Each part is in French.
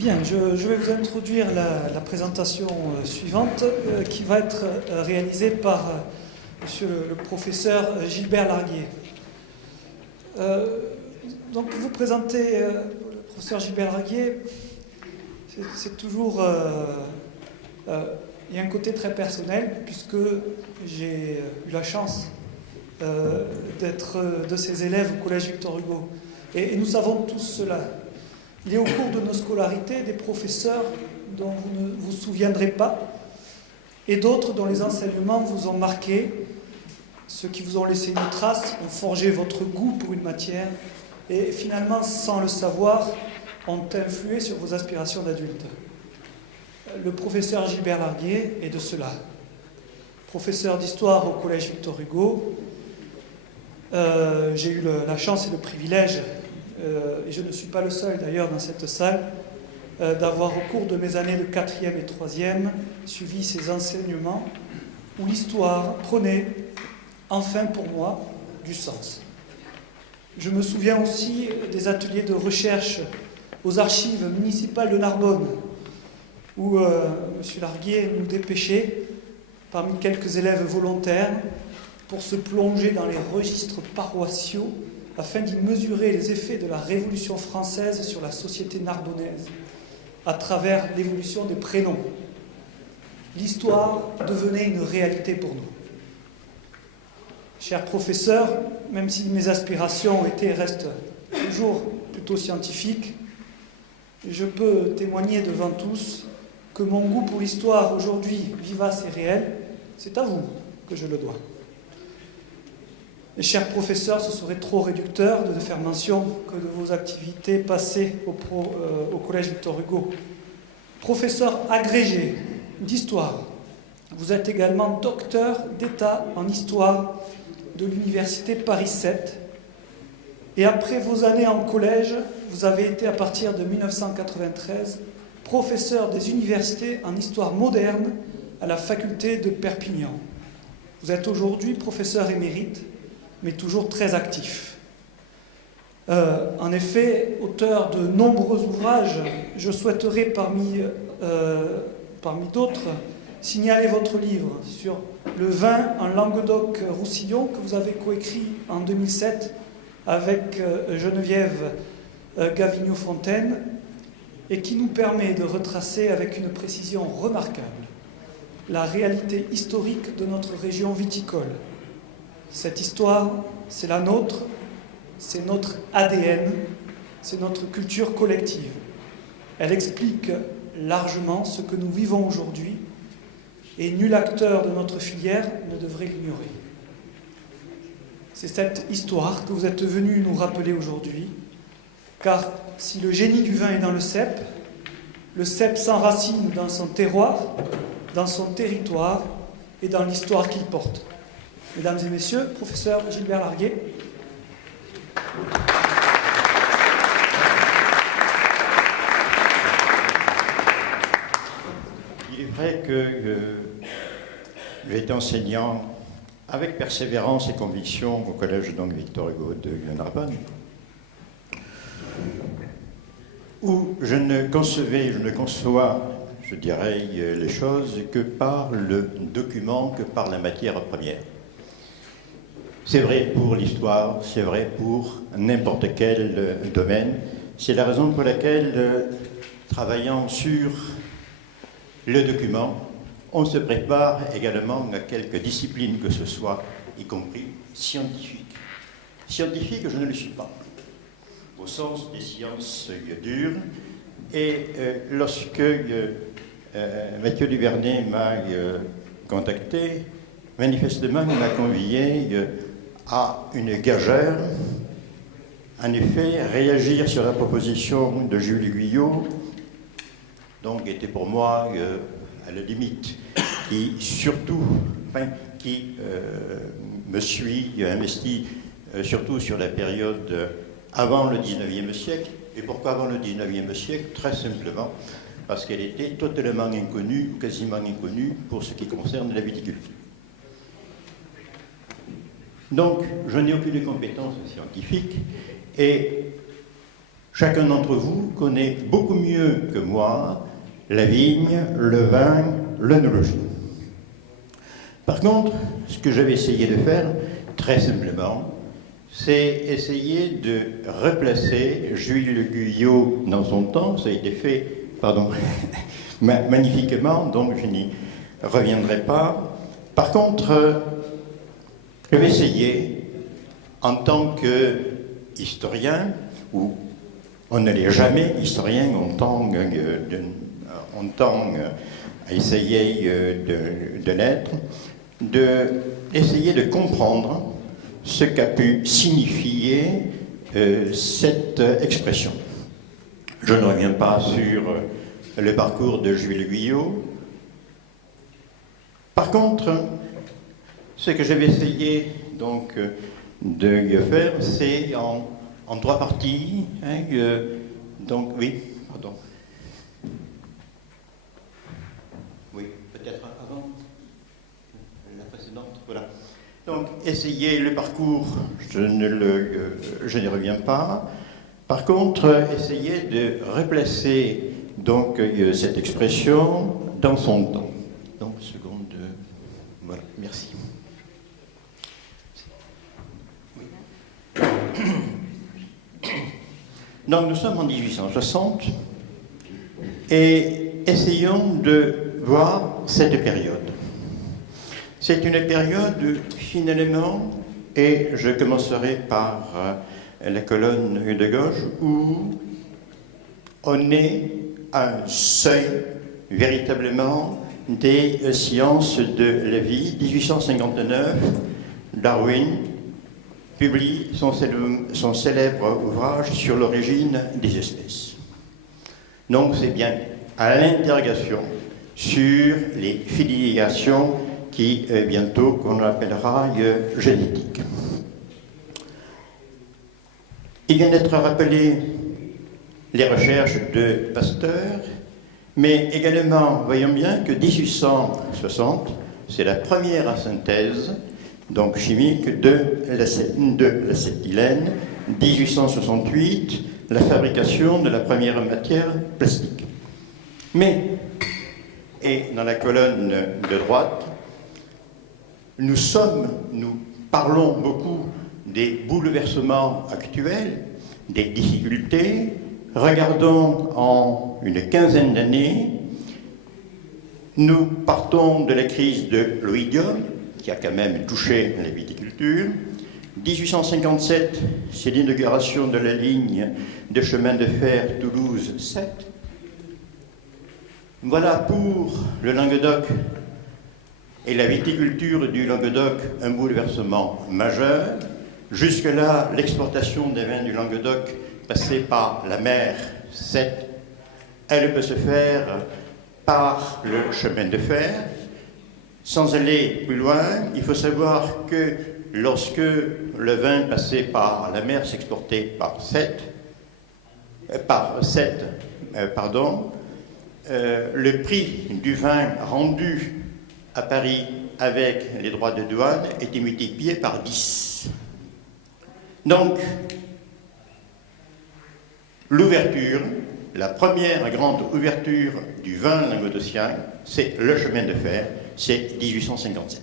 Bien, je vais vous introduire la présentation suivante qui va être réalisée par monsieur le professeur Gilbert Larguier. Donc vous présenter le professeur Gilbert Larguier, c'est toujours... il y a un côté très personnel puisque j'ai eu la chance d'être de ses élèves au Collège Victor Hugo. Et nous savons tous cela. Il est au cours de nos scolarités des professeurs dont vous ne vous souviendrez pas et d'autres dont les enseignements vous ont marqué, ceux qui vous ont laissé une trace, ont forgé votre goût pour une matière et finalement, sans le savoir, ont influé sur vos aspirations d'adulte. Le professeur Gilbert Larguier est de cela. Professeur d'histoire au Collège Victor Hugo, j'ai eu la chance et le privilège, et je ne suis pas le seul d'ailleurs dans cette salle, d'avoir au cours de mes années de 4e et 3e suivi ces enseignements où l'histoire prenait enfin pour moi du sens. Je me souviens aussi des ateliers de recherche aux archives municipales de Narbonne où M. Larguier nous dépêchait parmi quelques élèves volontaires pour se plonger dans les registres paroissiaux afin d'y mesurer les effets de la Révolution française sur la société narbonnaise à travers l'évolution des prénoms. L'histoire devenait une réalité pour nous. Chers professeurs, même si mes aspirations étaient et restent toujours plutôt scientifiques, je peux témoigner devant tous que mon goût pour l'histoire aujourd'hui vivace et réelle, c'est à vous que je le dois. Mes chers professeurs, ce serait trop réducteur de faire mention que de vos activités passées au Collège Victor Hugo. Professeur agrégé d'histoire, vous êtes également docteur d'État en histoire de l'Université Paris 7. Et après vos années en collège, vous avez été à partir de 1993 professeur des universités en histoire moderne à la faculté de Perpignan. Vous êtes aujourd'hui professeur émérite, mais toujours très actif. En effet, auteur de nombreux ouvrages, je souhaiterais parmi d'autres signaler votre livre sur le vin en Languedoc-Roussillon que vous avez coécrit en 2007 avec Geneviève Gavignon-Fontaine et qui nous permet de retracer avec une précision remarquable la réalité historique de notre région viticole. Cette histoire, c'est la nôtre, c'est notre ADN, c'est notre culture collective. Elle explique largement ce que nous vivons aujourd'hui et nul acteur de notre filière ne devrait l'ignorer. C'est cette histoire que vous êtes venu nous rappeler aujourd'hui, car si le génie du vin est dans le cep s'enracine dans son terroir, dans son territoire et dans l'histoire qu'il porte. Mesdames et messieurs, professeur Gilbert Larguier. Il est vrai que j'ai été enseignant avec persévérance et conviction au collège Victor Hugo de Narbonne, où je ne conçois, je dirais, les choses que par le document, que par la matière première. C'est vrai pour l'histoire, c'est vrai pour n'importe quel domaine. C'est la raison pour laquelle, travaillant sur le document, on se prépare également à quelque discipline que ce soit, y compris scientifique. Scientifique, je ne le suis pas, au sens des sciences dures. Et lorsque Mathieu Duvernay m'a contacté, manifestement, il m'a convié à une gageure. En effet, réagir sur la proposition de Jules Guyot, donc était pour moi à la limite, qui me suis investi surtout sur la période avant le 19e siècle. Et pourquoi avant le 19e siècle? Très simplement parce qu'elle était totalement inconnue, quasiment inconnue pour ce qui concerne la viticulture. Donc, je n'ai aucune compétence scientifique et Chacun d'entre vous connaît beaucoup mieux que moi la vigne, le vin, l'œnologie. Par contre, ce que j'avais essayé de faire, très simplement, c'est essayer de replacer Jules Guyot dans son temps. Ça a été fait, pardon, magnifiquement, donc je n'y reviendrai pas. Par contre, je vais essayer, en tant qu'historien, ou on ne l'est jamais historien, on tend à essayer de l'être, d'essayer de comprendre ce qu'a pu signifier cette expression. Je ne reviens pas sur le parcours de Jules Guyot. Par contre, ce que je vais essayer donc de faire, c'est en 3 parties. Donc, oui, pardon. Oui, peut-être avant la précédente, voilà. Donc, essayer le parcours, je n'y reviens pas. Par contre, essayer de replacer donc cette expression dans son temps. Donc, seconde, voilà, merci. Donc, nous sommes en 1860 et essayons de voir cette période. C'est une période, finalement, et je commencerai par la colonne de gauche, où on est à un seuil, véritablement, des sciences de la vie. 1859, Darwin publie son célèbre ouvrage sur l'origine des espèces. Donc c'est bien à l'interrogation sur les filiations qui bientôt qu'on appellera génétique. Il vient d'être rappelé les recherches de Pasteur, mais également, voyons bien que 1860, c'est la première synthèse donc chimique de l'acétylène, 1868, la fabrication de la première matière plastique. Mais, et dans la colonne de droite, nous parlons beaucoup des bouleversements actuels, des difficultés. Regardons en une quinzaine d'années, nous partons de la crise de l'oïdium, qui a quand même touché la viticulture. 1857, c'est l'inauguration de la ligne de chemin de fer Toulouse-Sète. Voilà pour le Languedoc et la viticulture du Languedoc un bouleversement majeur. Jusque-là, l'exportation des vins du Languedoc passait par la mer Sète. Elle peut se faire par le chemin de fer. Sans aller plus loin, il faut savoir que lorsque le vin passait par la mer s'exportait par Sète, le prix du vin rendu à Paris avec les droits de douane était multiplié par 10. Donc, l'ouverture, la première grande ouverture du vin languedocien, c'est le chemin de fer, c'est 1857.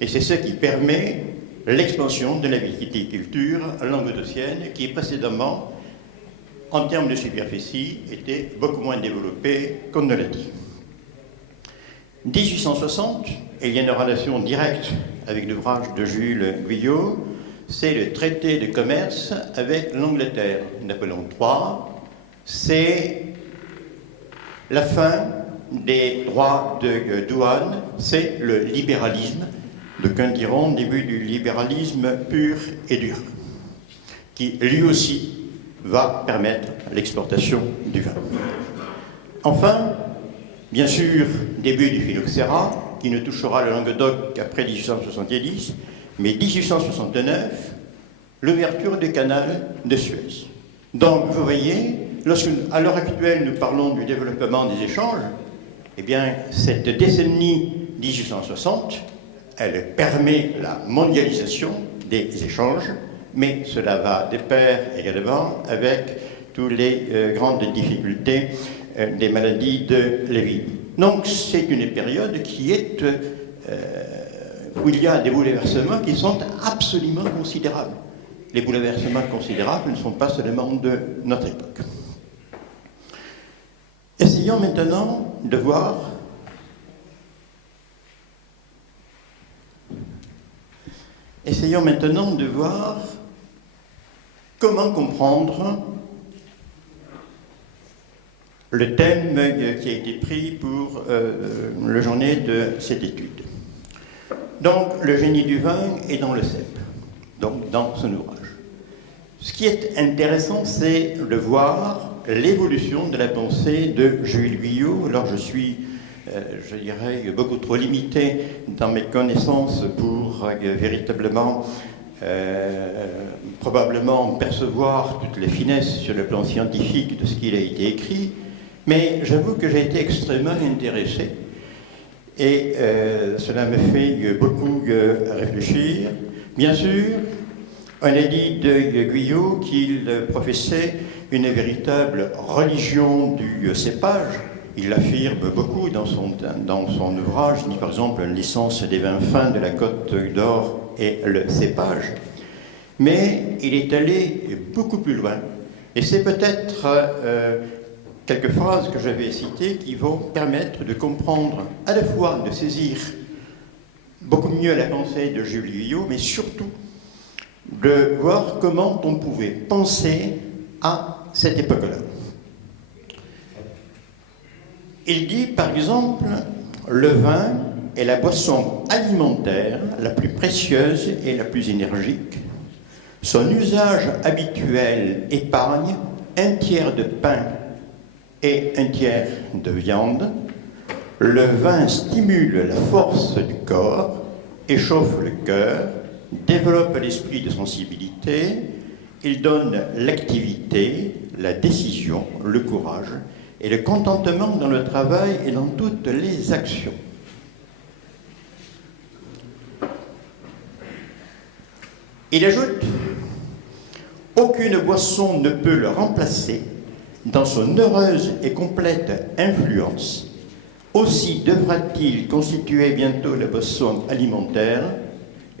Et c'est ce qui permet l'expansion de la viticulture languedocienne qui précédemment, en termes de superficie, était beaucoup moins développée qu'on ne l'a dit. 1860, et il y a une relation directe avec l'ouvrage de Jules Guyot, c'est le traité de commerce avec l'Angleterre. Napoléon III, c'est la fin des droits de douane, c'est le libéralisme, d'aucuns diront début du libéralisme pur et dur, qui lui aussi va permettre l'exportation du vin. Enfin, bien sûr, début du phylloxéra, qui ne touchera le Languedoc qu'après 1870, mais 1869, l'ouverture du canal de Suez. Donc, vous voyez, lorsque, à l'heure actuelle, nous parlons du développement des échanges, eh bien, cette décennie 1860, elle permet la mondialisation des échanges mais cela va de pair également avec toutes les grandes difficultés des maladies de Lévy. Donc c'est une période qui est où il y a des bouleversements qui sont absolument considérables. Les bouleversements considérables ne sont pas seulement de notre époque. Essayons maintenant de voir comment comprendre le thème qui a été pris pour la journée de cette étude. Donc, le génie du vin est dans le cep, donc dans son ouvrage. Ce qui est intéressant, c'est de voir l'évolution de la pensée de Jules Guyot. Alors, je suis, je dirais, beaucoup trop limité dans mes connaissances pour véritablement, probablement percevoir toutes les finesses sur le plan scientifique de ce qu'il a été écrit, mais j'avoue que j'ai été extrêmement intéressé et cela me fait beaucoup réfléchir. Bien sûr, on a dit de Guyot qu'il professait une véritable religion du cépage. Il l'affirme beaucoup dans son ouvrage. Il dit par exemple l'essence des vins fins de la Côte d'Or et le cépage. Mais il est allé beaucoup plus loin. Et c'est peut-être quelques phrases que j'avais citées qui vont permettre de comprendre, à la fois de saisir beaucoup mieux la pensée de Jules Guyot, mais surtout de voir comment on pouvait penser à cette époque-là. Il dit, par exemple, le vin est la boisson alimentaire la plus précieuse et la plus énergique. Son usage habituel épargne un tiers de pain et un tiers de viande. Le vin stimule la force du corps, échauffe le cœur, développe l'esprit de sensibilité, il donne l'activité, la décision, le courage et le contentement dans le travail et dans toutes les actions. Il ajoute « Aucune boisson ne peut le remplacer dans son heureuse et complète influence. Aussi devra-t-il constituer bientôt la boisson alimentaire,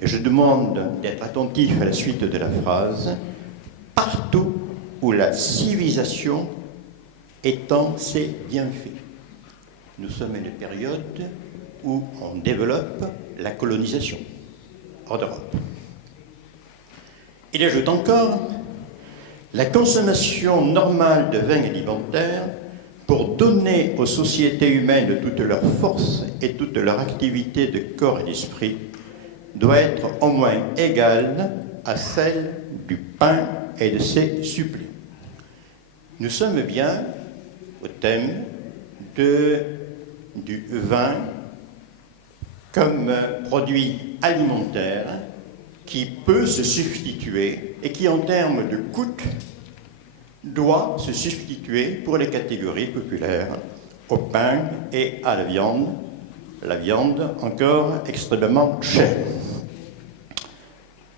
et je demande d'être attentif à la suite de la phrase, partout où la civilisation étend ses bienfaits. » Nous sommes à une période où on développe la colonisation hors d'Europe. Il ajoute encore « La consommation normale de vin alimentaire pour donner aux sociétés humaines toute leur force et toute leur activité de corps et d'esprit doit être au moins égale à celle du pain et de ses suppléments. » Nous sommes bien au thème du vin comme produit alimentaire qui peut se substituer et qui, en termes de coût, doit se substituer pour les catégories populaires au pain et à la viande encore extrêmement chère.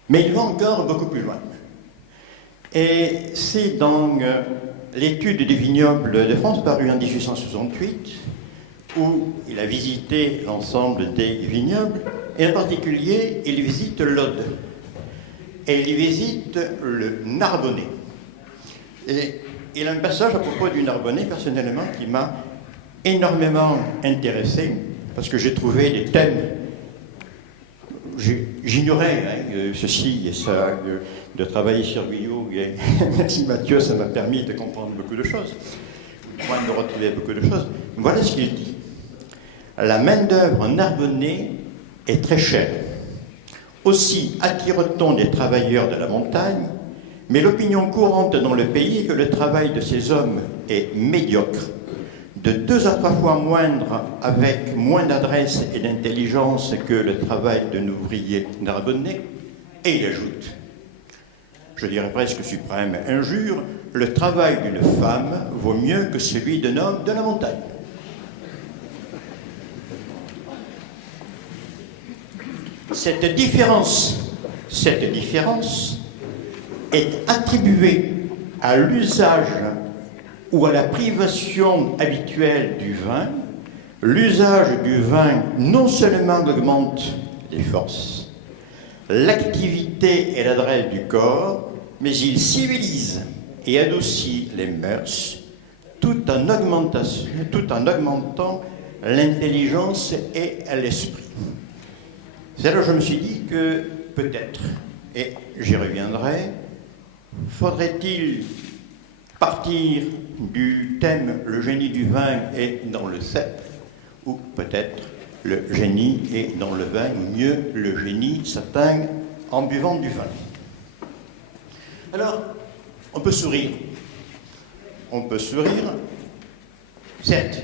Mais il va encore beaucoup plus loin. Et c'est dans l'étude du vignoble de France, parue en 1868, où il a visité l'ensemble des vignobles, et en particulier, il visite l'Aude. Et il visite le Narbonnais. Et il a un passage à propos du Narbonnais, personnellement, qui m'a énormément intéressé, parce que j'ai trouvé des thèmes. J'ignorais ceci et ça, de travailler sur Guyot. Et merci Mathieu, ça m'a permis de comprendre beaucoup de choses, moi de retrouver beaucoup de choses. Voilà ce qu'il dit. La main-d'œuvre narbonnais est très chère. Aussi attire-t-on des travailleurs de la montagne, mais l'opinion courante dans le pays est que le travail de ces hommes est médiocre, de 2 à 3 fois moindre, avec moins d'adresse et d'intelligence que le travail d'un ouvrier narbonnais. Et il ajoute, je dirais presque suprême injure, le travail d'une femme vaut mieux que celui d'un homme de la montagne. Cette différence est attribué à l'usage ou à la privation habituelle du vin, l'usage du vin non seulement augmente les forces, l'activité et l'adresse du corps, mais il civilise et adoucit les mœurs tout en augmentant l'intelligence et l'esprit. C'est là que je me suis dit que peut-être, et j'y reviendrai, faudrait-il partir du thème « le génie du vin est dans le cep » ou peut-être « le génie est dans le vin » ou mieux « le génie s'atteint en buvant du vin ». Alors, on peut sourire. On peut sourire. Certes,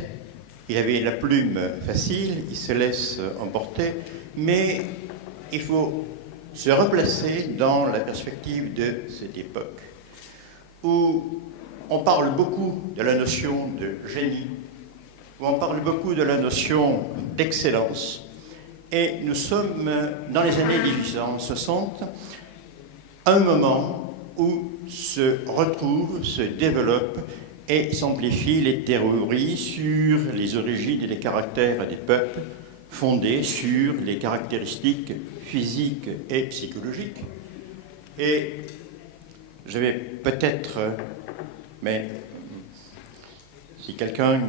il avait la plume facile, il se laisse emporter, mais il faut se replacer dans la perspective de cette époque où on parle beaucoup de la notion de génie, où on parle beaucoup de la notion d'excellence, et nous sommes dans les années 1860, à un moment où se retrouvent, se développent et s'amplifient les théories sur les origines et les caractères des peuples, fondées sur les caractéristiques physiques et psychologiques. Et je vais peut-être, mais si quelqu'un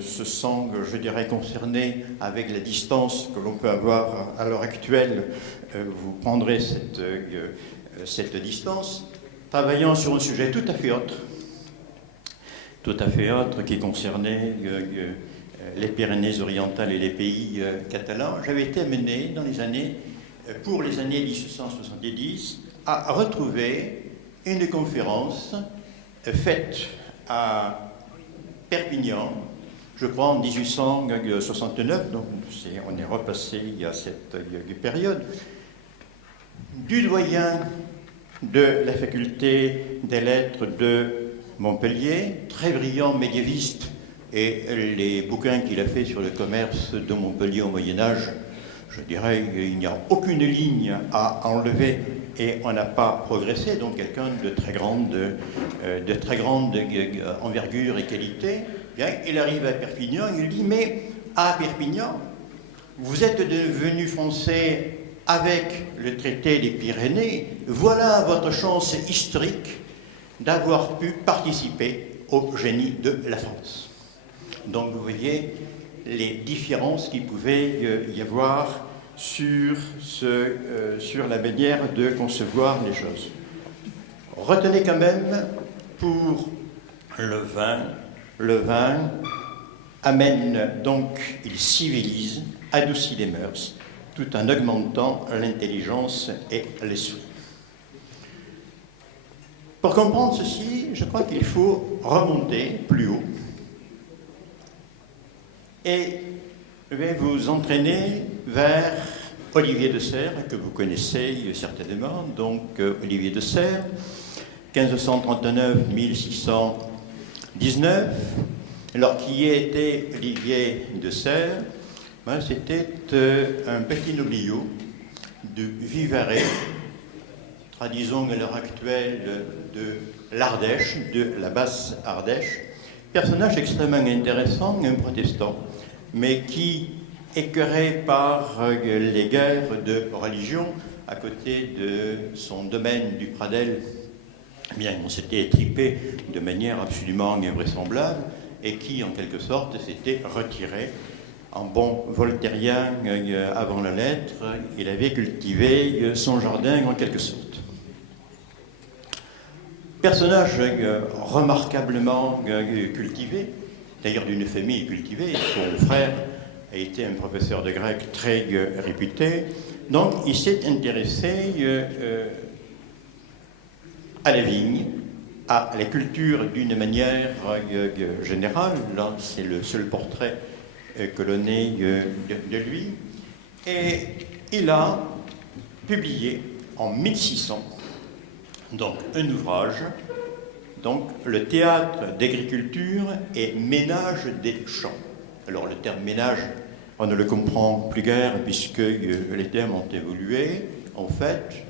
se sent, je dirais, concerné avec la distance que l'on peut avoir à l'heure actuelle, vous prendrez cette distance, travaillant sur un sujet tout à fait autre qui concernait les Pyrénées-Orientales et les pays catalans. J'avais été amené pour les années 1870 à retrouver une conférence faite à Perpignan, je crois en 1869, donc on est repassé il y a cette période, du doyen de la faculté des lettres de Montpellier, très brillant médiéviste, et les bouquins qu'il a fait sur le commerce de Montpellier au Moyen-Âge, je dirais qu'il n'y a aucune ligne à enlever et on n'a pas progressé, donc quelqu'un de très grande envergure et qualité. Bien, il arrive à Perpignan, il dit, mais à Perpignan, vous êtes devenu français avec le traité des Pyrénées, voilà votre chance historique d'avoir pu participer au génie de la France. Donc vous voyez les différences qu'il pouvait y avoir sur la manière de concevoir les choses. Retenez quand même, pour le vin amène donc, il civilise, adoucit les mœurs, tout en augmentant l'intelligence et l'esprit. Pour comprendre ceci, je crois qu'il faut remonter plus haut et je vais vous entraîner vers Olivier de Serres, que vous connaissez certainement. Donc Olivier de Serres, 1539-1619. Alors qui était Olivier de Serres? C'était un petit nobliau de Vivarais, disons à l'heure actuelle de l'Ardèche, de la basse Ardèche. Personnage extrêmement intéressant, un protestant, mais qui, écœuré par les guerres de religion, à côté de son domaine du Pradel, bien, on s'était étripé de manière absolument invraisemblable, et qui, en quelque sorte, s'était retiré. En bon voltairien, avant la lettre, il avait cultivé son jardin en quelque sorte. Personnage remarquablement cultivé, d'ailleurs d'une famille cultivée, son frère a été un professeur de grec très réputé, donc il s'est intéressé à la vigne, à la culture d'une manière générale. Là, c'est le seul portrait que l'on ait de lui, et il a publié en 1600 donc un ouvrage, donc le théâtre d'agriculture et ménage des champs. Alors le terme ménage, on ne le comprend plus guère puisque les termes ont évolué. En fait,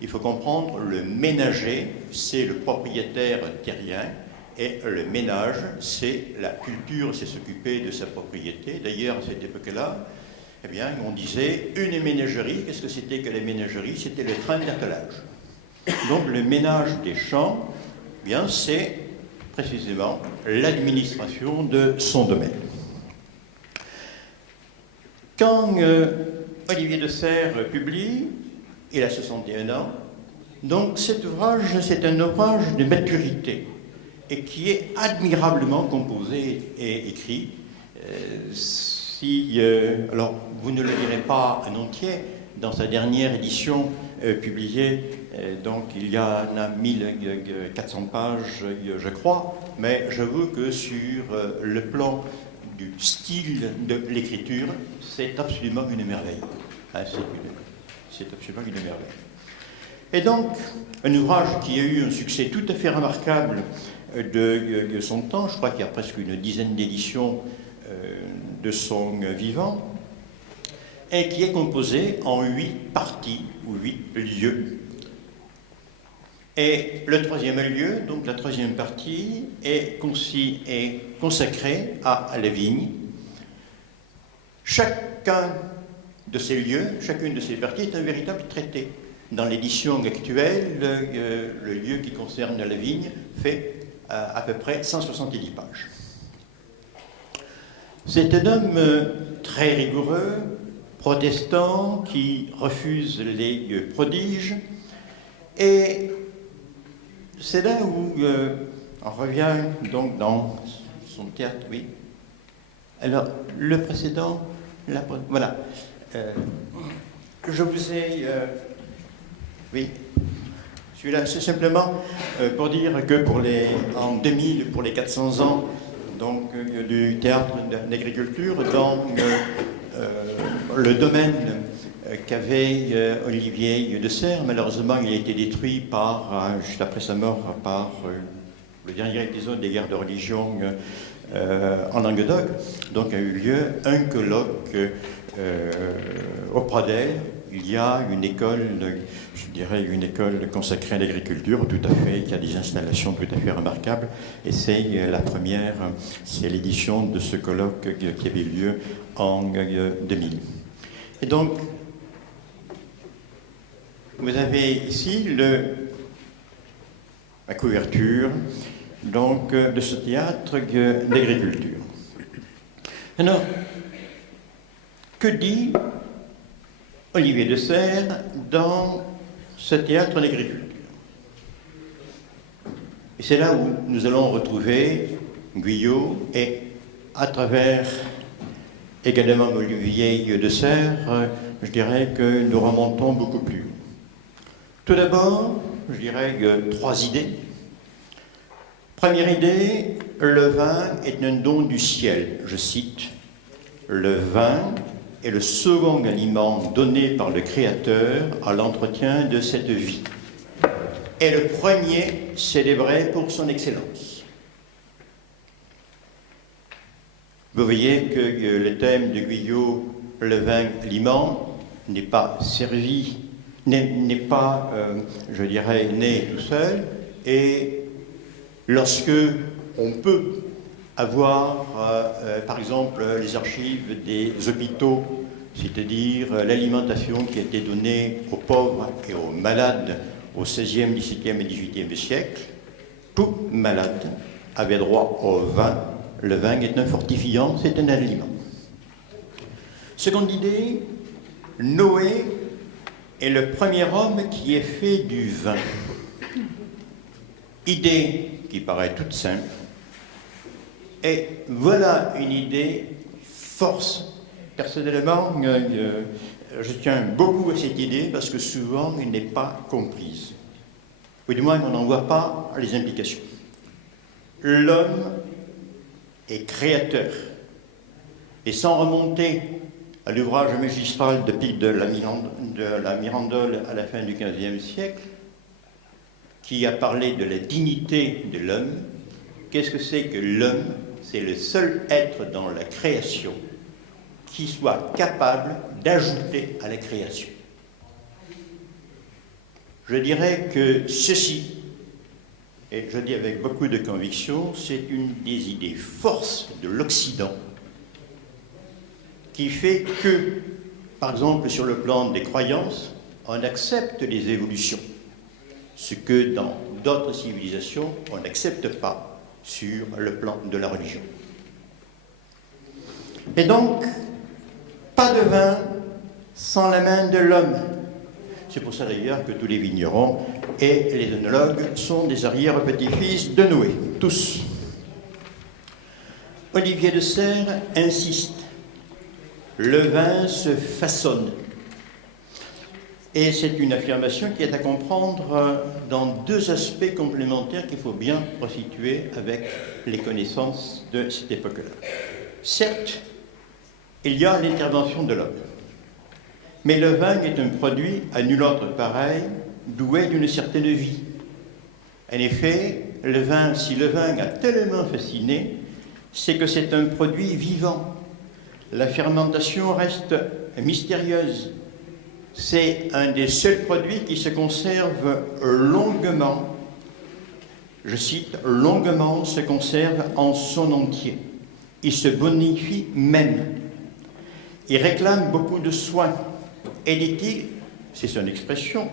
il faut comprendre le ménager, c'est le propriétaire terrien, et le ménage, c'est la culture, c'est s'occuper de sa propriété. D'ailleurs, à cette époque-là, eh bien, on disait une ménagerie. Qu'est-ce que c'était que la ménagerie? C'était le train d'attelage. Donc, le ménage des champs, eh bien, c'est précisément l'administration de son domaine. Quand Olivier de Serres publie, il a 61 ans, donc cet ouvrage, c'est un ouvrage de maturité et qui est admirablement composé et écrit. Alors, vous ne le lirez pas en entier, dans sa dernière édition publiée, donc il y en a 1400 pages, je crois, mais j'avoue que sur le plan du style de l'écriture, c'est absolument une merveille. Hein, c'est absolument une merveille. Et donc, un ouvrage qui a eu un succès tout à fait remarquable de son temps, je crois qu'il y a presque une dizaine d'éditions de son vivant, et qui est composé en 8 parties ou 8 lieux. Et le troisième lieu, donc la troisième partie, est consacrée à la vigne. Chacun de ces lieux, chacune de ces parties est un véritable traité. Dans l'édition actuelle, le lieu qui concerne la vigne fait à peu près 170 pages. C'est un homme très rigoureux, protestant, qui refuse les prodiges, et c'est là où on revient donc dans son théâtre, oui. Alors, le précédent, voilà. Je vous ai... oui, celui-là, c'est simplement pour dire que en 2000, pour les 400 ans donc, du théâtre d'agriculture, dans le domaine qu'avait Olivier de Serres, malheureusement, il a été détruit juste après sa mort, par le dernier épisode des guerres de religion en Languedoc. Donc, a eu lieu un colloque au Pradel. Il y a une école, je dirais une école consacrée à l'agriculture, tout à fait, qui a des installations tout à fait remarquables. Et c'est la première, c'est l'édition de ce colloque qui avait lieu en 2000. Et donc, vous avez ici la couverture donc, de ce théâtre d'agriculture. Alors, que dit Olivier de Serres dans ce théâtre d'agriculture? Et c'est là où nous allons retrouver Guyot et, à travers également Olivier de Serres, je dirais que nous remontons beaucoup plus haut. Tout d'abord, je dirais 3 idées. Première idée, le vin est un don du ciel. Je cite, le vin est le second aliment donné par le Créateur à l'entretien de cette vie, et le premier célébré pour son excellence. Vous voyez que le thème de Guyot, le vin aliment, n'est pas servi, n'est pas, je dirais, né tout seul, et lorsque on peut avoir, par exemple, les archives des hôpitaux, c'est-à-dire l'alimentation qui a été donnée aux pauvres et aux malades au XVIe, XVIIe et XVIIIe siècle, tout malade avait droit au vin. Le vin est un fortifiant, c'est un aliment. Seconde idée, Noé est le premier homme qui ait fait du vin. Idée qui paraît toute simple. Et voilà une idée force. Personnellement, je tiens beaucoup à cette idée parce que souvent, elle n'est pas comprise. Ou du moins, on n'en voit pas les implications. L'homme est créateur. Et sans remonter à l'ouvrage magistral de Pic de la Mirandole à la fin du XVe siècle, qui a parlé de la dignité de l'homme, qu'est-ce que c'est que l'homme? C'est le seul être dans la création qui soit capable d'ajouter à la création. Je dirais que ceci, et je dis avec beaucoup de conviction, c'est une des idées forces de l'Occident qui fait que, par exemple, sur le plan des croyances, on accepte les évolutions, ce que dans d'autres civilisations, on n'accepte pas sur le plan de la religion. Et donc, pas de vin sans la main de l'homme. C'est pour ça d'ailleurs que tous les vignerons et les œnologues sont des arrière-petits-fils de Noé, tous. Olivier de Serres insiste. Le vin se façonne. Et c'est une affirmation qui est à comprendre dans deux aspects complémentaires qu'il faut bien resituer avec les connaissances de cette époque-là. Certes, il y a l'intervention de l'homme. Mais le vin est un produit à nul autre pareil, doué d'une certaine vie. En effet, si le vin a tellement fasciné, c'est que c'est un produit vivant. La fermentation reste mystérieuse. C'est un des seuls produits qui se conserve longuement. Je cite, longuement se conserve en son entier. Il se bonifie même. Il réclame beaucoup de soins. Et dit-il, c'est son expression,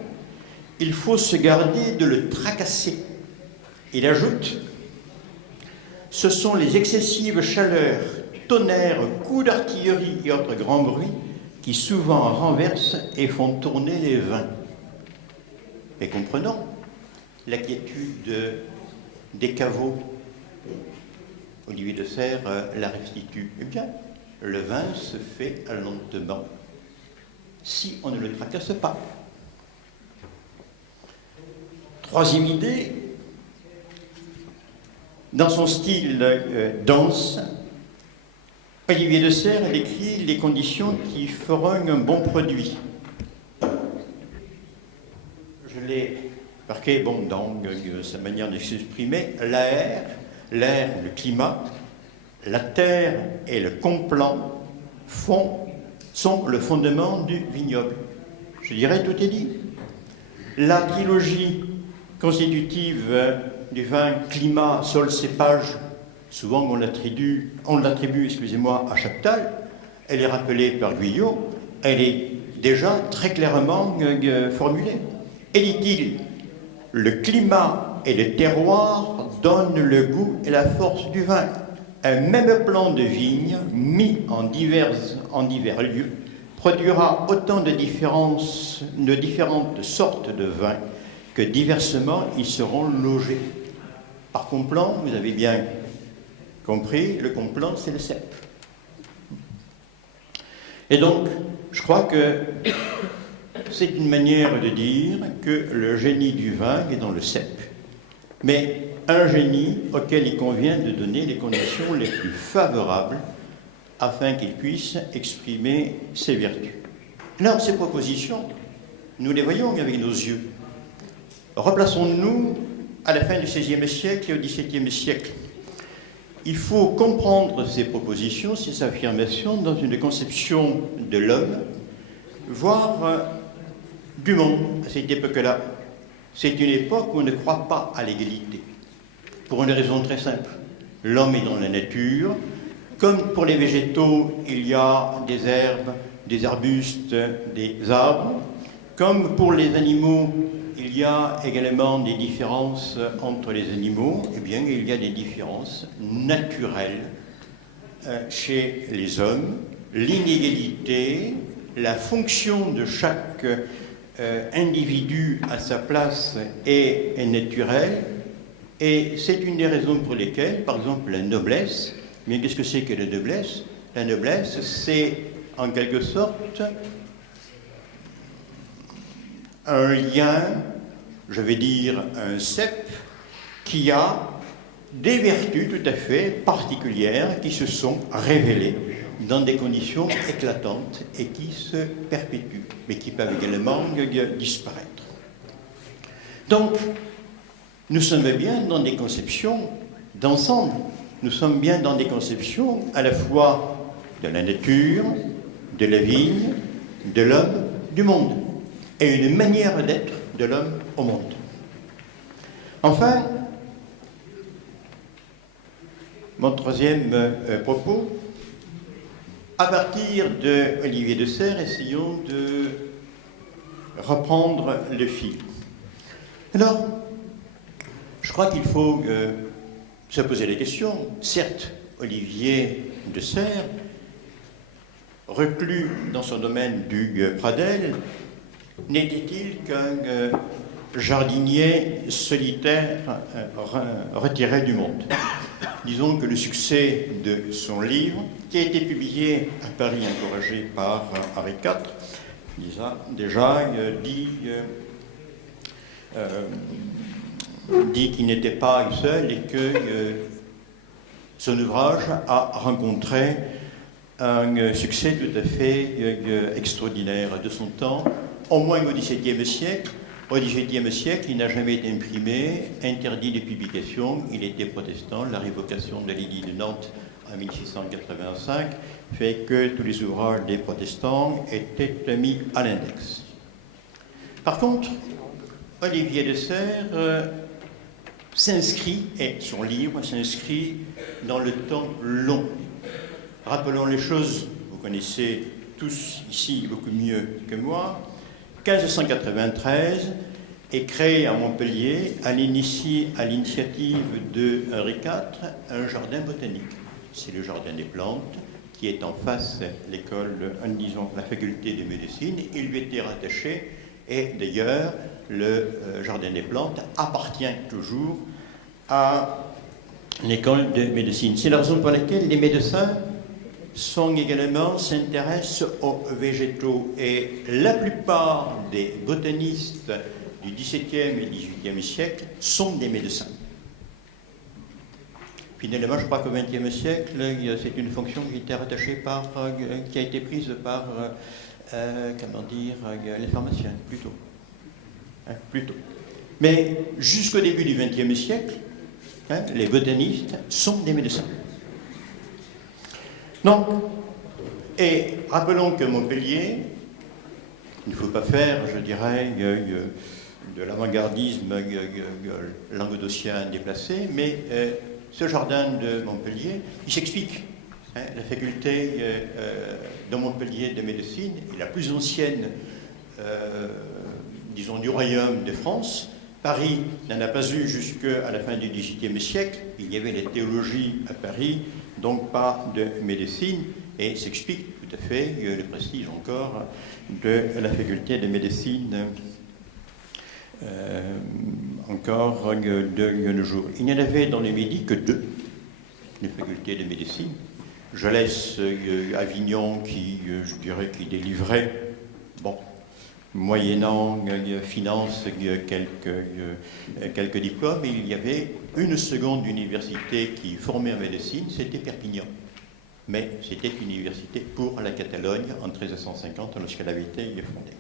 il faut se garder de le tracasser. Il ajoute, ce sont les excessives chaleurs, tonnerres, coups d'artillerie et autres grands bruits qui souvent renversent et font tourner les vins. Et comprenons l'inquiétude des caveaux. Olivier de Serres la restitue. Eh bien, le vin se fait lentement si on ne le tracasse pas. Troisième idée, dans son style dense, Olivier de Serres décrit les conditions qui feront un bon produit. Je l'ai marqué, dans sa manière de s'exprimer, l'air, le climat, la terre et le complant sont le fondement du vignoble. Je dirais, tout est dit. La trilogie constitutive du vin climat, sol, cépage, souvent on l'attribue, à Chaptal, elle est rappelée par Guyot, elle est déjà très clairement formulée. Et dit-il, le climat et le terroir donnent le goût et la force du vin. Un même plan de vigne, mis en divers lieux, produira autant de différentes sortes de vins que diversement ils seront logés. Par complant, vous avez bien compris, le complant, c'est le cep. Et donc, je crois que c'est une manière de dire que le génie du vin est dans le cep. Mais un génie auquel il convient de donner les conditions les plus favorables afin qu'il puisse exprimer ses vertus. Alors, ces propositions, nous les voyons avec nos yeux. Replaçons-nous à la fin du XVIe siècle et au XVIIe siècle. Il faut comprendre ces propositions, ces affirmations dans une conception de l'homme, voire du monde à cette époque-là. C'est une époque où on ne croit pas à l'égalité. Pour une raison très simple. L'homme est dans la nature. Comme pour les végétaux, il y a des herbes, des arbustes, des arbres. Comme pour les animaux, il y a également des différences entre les animaux. Eh bien, il y a des différences naturelles chez les hommes. L'inégalité, la fonction de chaque individu à sa place est naturelle. Et c'est une des raisons pour lesquelles, par exemple, la noblesse, mais qu'est-ce que c'est que la noblesse? La noblesse, c'est en quelque sorte un lien, je vais dire un cep, qui a des vertus tout à fait particulières qui se sont révélées dans des conditions éclatantes et qui se perpétuent, mais qui peuvent également disparaître. Donc, nous sommes bien dans des conceptions d'ensemble. Nous sommes bien dans des conceptions à la fois de la nature, de la vigne, de l'homme, du monde. et une manière d'être de l'homme au monde. Enfin, mon troisième propos, à partir de Olivier de Serres, essayons de reprendre le fil. Alors, je crois qu'il faut se poser la question. Certes, Olivier de Serres, reclus dans son domaine du Pradel, n'était-il qu'un jardinier solitaire retiré du monde? Disons que le succès de son livre, qui a été publié à Paris, encouragé par Henri IV, dit qu'il n'était pas seul et que son ouvrage a rencontré un succès tout à fait extraordinaire de son temps, au moins au XVIIe siècle. Au XVIIe siècle, il n'a jamais été imprimé, interdit de publication, il était protestant. La révocation de l'édit de Nantes en 1685 fait que tous les ouvrages des protestants étaient mis à l'index. Par contre, Olivier de Serres s'inscrit, et son livre s'inscrit dans le temps long. Rappelons les choses, vous connaissez tous ici beaucoup mieux que moi. 1593 est créé à Montpellier, à l'initiative de Henri IV, un jardin botanique. C'est le jardin des plantes qui est en face de l'école, disons, la faculté de médecine. Il lui était rattaché et d'ailleurs le jardin des plantes appartient toujours à l'école de médecine. C'est la raison pour laquelle les médecins s'intéressent aux végétaux et la plupart des botanistes du XVIIe et XVIIIe siècle sont des médecins. Finalement, je crois qu'au XXe siècle, c'est une fonction qui était rattachée qui a été prise par, les pharmaciens, plutôt. Mais jusqu'au début du XXe siècle, les botanistes sont des médecins. Donc, et rappelons que Montpellier, il ne faut pas faire, je dirais, de l'avant-gardisme languedocien déplacé, mais ce jardin de Montpellier, il s'explique. La faculté de Montpellier de médecine est la plus ancienne, disons, du royaume de France. Paris n'en a pas eu jusqu'à la fin du XVIIIe siècle. Il y avait la théologie à Paris, donc pas de médecine, et s'explique tout à fait le prestige encore de la faculté de médecine encore de nos jours. Il n'y en avait dans les Midi que deux, les facultés de médecine. Je laisse Avignon qui, je dirais, qui délivrait, bon, moyennant finance quelques diplômes, et il y avait une seconde université qui formait en médecine, c'était Perpignan. Mais c'était une université pour la Catalogne en 1350, lorsqu'elle avait été fondée.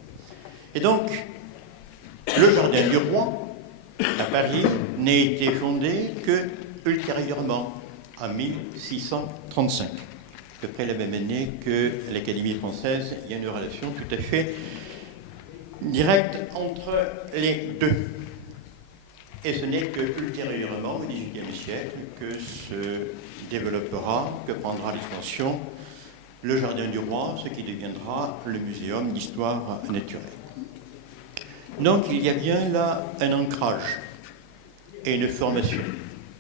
Et donc, le Jardin du Roi, à Paris, n'a été fondé que ultérieurement, en 1635. À peu près la même année que l'Académie française, il y a une relation tout à fait directe entre les deux. Et ce n'est que ultérieurement, au XVIIIe siècle, que se développera, que prendra l'extension le Jardin du Roi, ce qui deviendra le Muséum d'histoire naturelle. Donc il y a bien là un ancrage et une formation.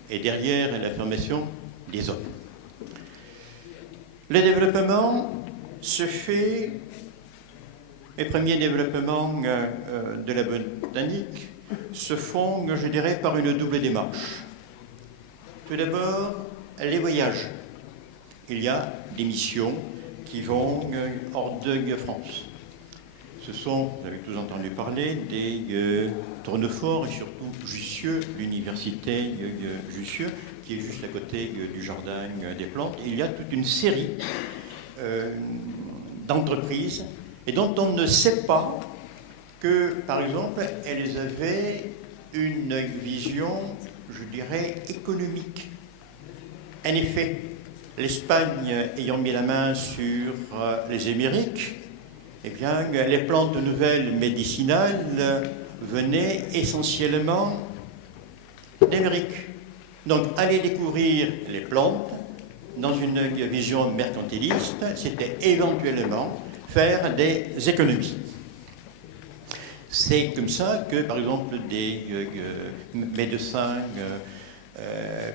Et derrière la formation des hommes. Le développement se fait, les premiers développements de la botanique se font, je dirais, par une double démarche. Tout d'abord, les voyages. Il y a des missions qui vont hors de France. Ce sont, vous avez tous entendu parler, des Tourneforts et surtout Jussieu, l'université Jussieu, qui est juste à côté du Jardin des Plantes. Il y a toute une série d'entreprises et dont on ne sait pas que, par exemple, elles avaient une vision, je dirais, économique. En effet, l'Espagne ayant mis la main sur les Amériques, eh bien, les plantes nouvelles médicinales venaient essentiellement d'Amérique. Donc, aller découvrir les plantes dans une vision mercantiliste, c'était éventuellement faire des économies. C'est comme ça que, par exemple, des médecins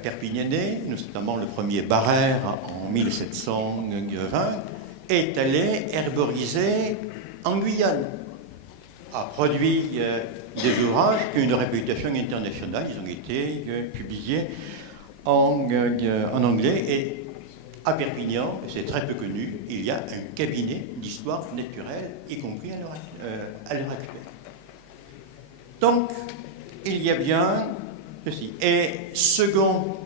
perpignanais, notamment le premier Barrère en 1720, est allé herboriser en Guyane, a produit des ouvrages qui ont une réputation internationale. Ils ont été publiés en anglais, et à Perpignan, c'est très peu connu, il y a un cabinet d'histoire naturelle, y compris à l'heure actuelle. Donc, il y a bien ceci. Et second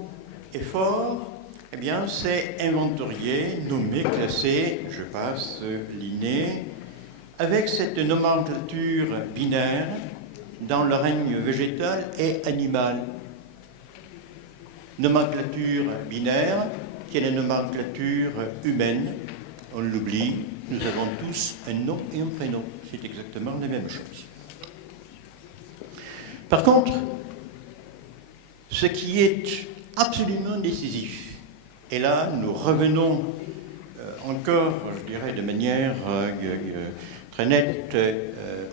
effort, eh bien, c'est inventorier, nommer, classer, je passe l'inné, avec cette nomenclature binaire dans le règne végétal et animal. Nomenclature binaire, qui est la nomenclature humaine. On l'oublie, nous avons tous un nom et un prénom. C'est exactement la même chose. Par contre, ce qui est absolument décisif, et là nous revenons encore, je dirais de manière très nette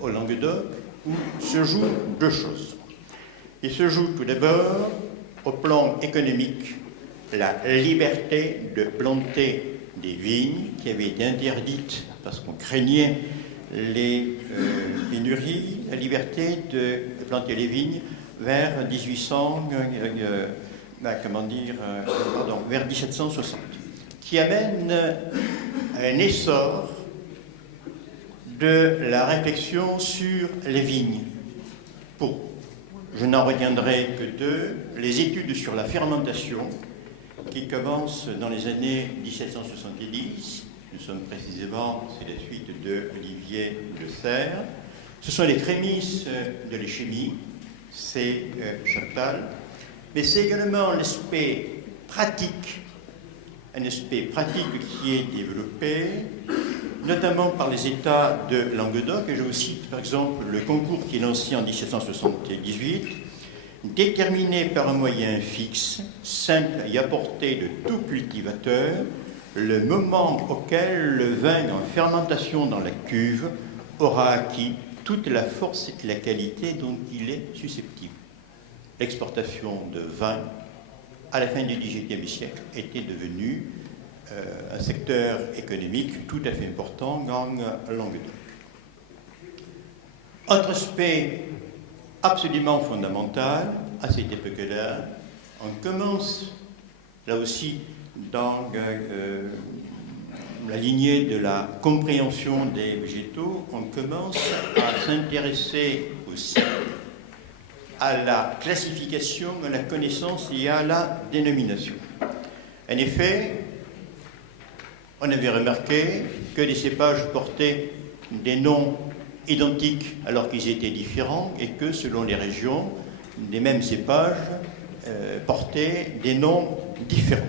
au Languedoc, où se jouent deux choses. Il se joue tout d'abord au plan économique la liberté de planter des vignes qui avaient été interdites parce qu'on craignait les pénuries, la liberté de planter les vignes vers vers 1760, qui amène un essor de la réflexion sur les vignes. Je n'en retiendrai que deux, les études sur la fermentation, qui commencent dans les années 1770. Nous sommes précisément, c'est la suite de Olivier de Serres. Ce sont les prémices de l'échémie, c'est Chaptal. Mais c'est également l'aspect pratique, un aspect pratique qui est développé, notamment par les États de Languedoc, et je vous cite par exemple le concours qui est lancé en 1778, déterminé par un moyen fixe, simple à y apporter de tout cultivateur, le moment auquel le vin en fermentation dans la cuve aura acquis toute la force et la qualité dont il est susceptible. L'exportation de vin, à la fin du XVIIIe siècle, était devenue un secteur économique tout à fait important en Languedoc. Autre aspect absolument fondamental, à cette époque-là, on commence, là aussi, dans la lignée de la compréhension des végétaux, on commence à s'intéresser aussi à la classification, à la connaissance et à la dénomination. En effet, on avait remarqué que les cépages portaient des noms identiques alors qu'ils étaient différents et que selon les régions, les mêmes cépages portaient des noms différents.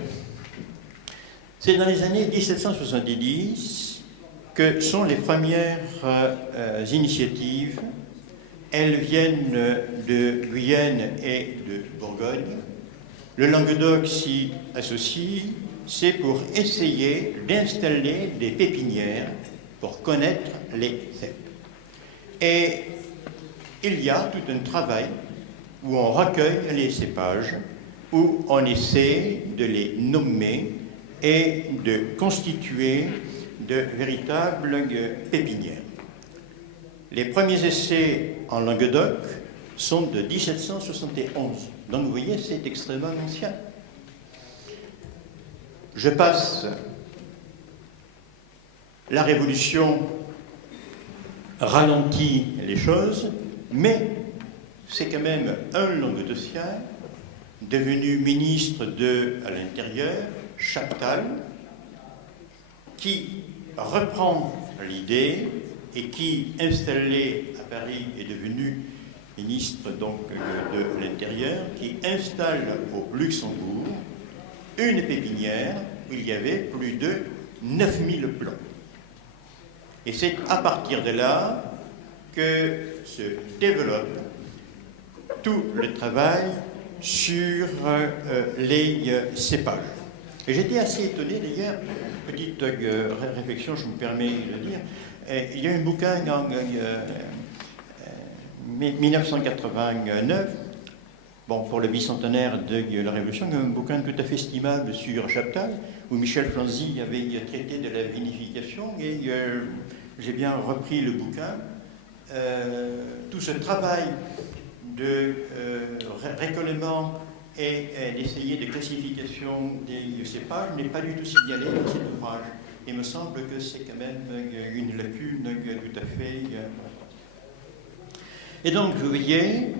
C'est dans les années 1770 que sont les premières initiatives. Elles viennent de Guyenne et de Bourgogne. Le Languedoc s'y associe, c'est pour essayer d'installer des pépinières pour connaître les cèpes. Et il y a tout un travail où on recueille les cépages, où on essaie de les nommer et de constituer de véritables pépinières. Les premiers essais en Languedoc sont de 1771. Donc vous voyez, c'est extrêmement ancien. Je passe. La Révolution ralentit les choses, mais c'est quand même un Languedocien devenu ministre de l'Intérieur, Chaptal, qui reprend l'idée et qui, installé à Paris, est devenu ministre donc de l'Intérieur, qui installe au Luxembourg une pépinière où il y avait plus de 9000 plants. Et c'est à partir de là que se développe tout le travail sur les cépages. Et j'étais assez étonné d'ailleurs, petite réflexion, je me permets de le dire, il y a un bouquin en 1989, bon, pour le bicentenaire de la Révolution, un bouquin tout à fait estimable sur Chaptal, où Michel Franzy avait traité de la vinification, et j'ai bien repris le bouquin. Tout ce travail de récollement et d'essayer de classification des cépages n'est pas du tout signalé dans cet ouvrage. Il me semble que c'est quand même une lacune tout à fait... Et donc, vous voyez,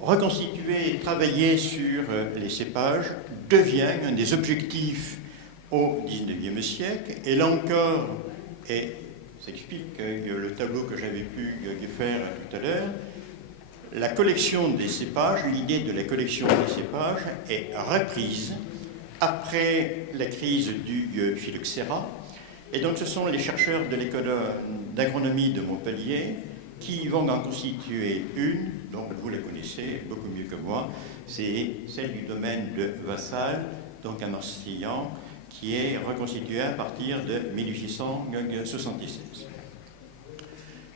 reconstituer, travailler sur les cépages devient un des objectifs au XIXe siècle, et là encore, et ça explique le tableau que j'avais pu faire tout à l'heure, la collection des cépages, l'idée de la collection des cépages est reprise après la crise du phylloxéra. Et donc ce sont les chercheurs de l'école d'agronomie de Montpellier qui vont en constituer une, donc vous la connaissez beaucoup mieux que moi, c'est celle du domaine de Vassal, donc à Marsillan, qui est reconstituée à partir de 1876.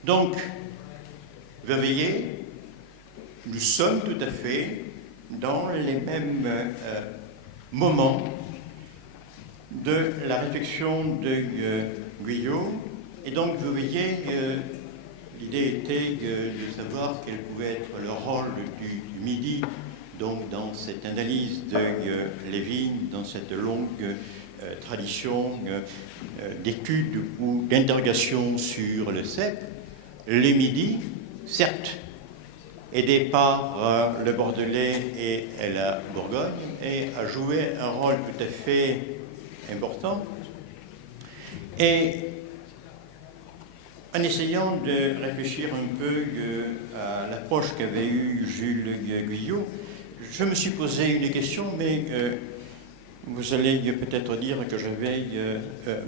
Donc, vous voyez, nous sommes tout à fait dans les mêmes moments de la réflexion de Guyot. Et donc, vous voyez, l'idée était de savoir quel pouvait être le rôle du Midi donc, dans cette analyse de Lévin, dans cette longue tradition d'études ou d'interrogation sur le cep. Le Midi, certes, aidé par le Bordelais et la Bourgogne, et a joué un rôle tout à fait important. Et en essayant de réfléchir un peu à l'approche qu'avait eue Jules Guyot, je me suis posé une question, mais vous allez peut-être dire que je vais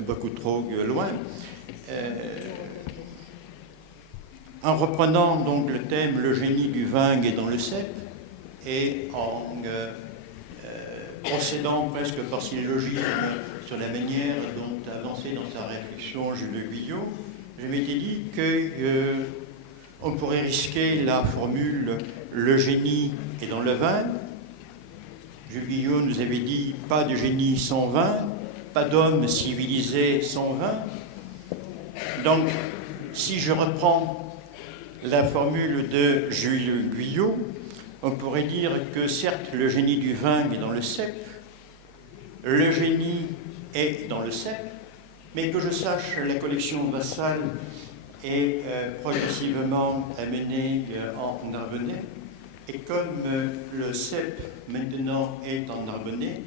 beaucoup trop loin. En reprenant donc le thème « Le génie du vin est dans le cep » et en procédant presque par syllogisme sur la manière dont a avancé dans sa réflexion Jules Guyot, je m'étais dit qu'on pourrait risquer la formule « Le génie est dans le vin ». Jules Guyot nous avait dit « Pas de génie sans vin, pas d'homme civilisé sans vin ». Donc, si je reprends la formule de Jules Guyot, on pourrait dire que certes le génie du vin est dans le cep, le génie est dans le cep, mais que je sache, la collection Vassal est progressivement amenée en Narbonnais, et comme le cep maintenant est en Narbonnais,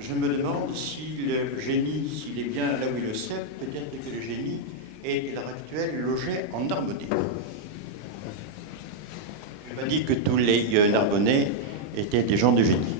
je me demande si le génie, s'il est bien là où est le cep, peut-être que le génie est à l'heure actuelle logé en Narbonnais. Je n'ai pas dit que tous les Narbonnais étaient des gens de génie.